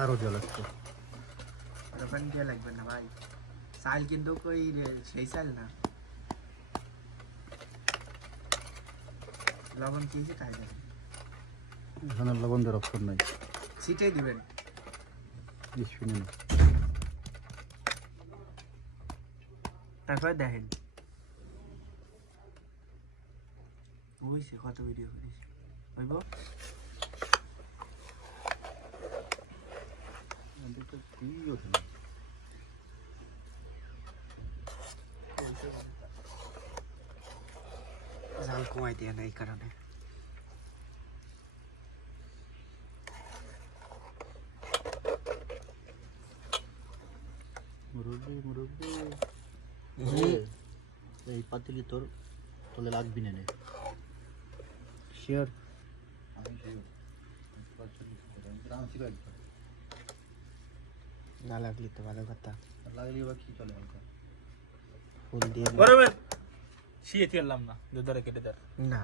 আরো দেওয়া লাগতো। ওখানে দিয়ে লাগবে না ভাই, চাল কিন্তু কই সেই চাল না। লবণ কি খাই যাবে, এখানে লবণ দেওয়ার অপশন নাই, ছিটেই দিবেন। শুনে না তারপরে দেখেন হইছে কত ভিডিও করিস হইব। জাল কমাই দিয়ে না এই কারণে। মুরব্বি মুরব্বি এই পাতিলি তোর তলে লাগবি না রে। শিওর আমি শিওর, না লাগলে তো ভালো কথা, লাগলে বা কি চলে হালকা ফুল দিয়ে বরাবর শিয়ে তেলাম না দুধরে কেটে দাও না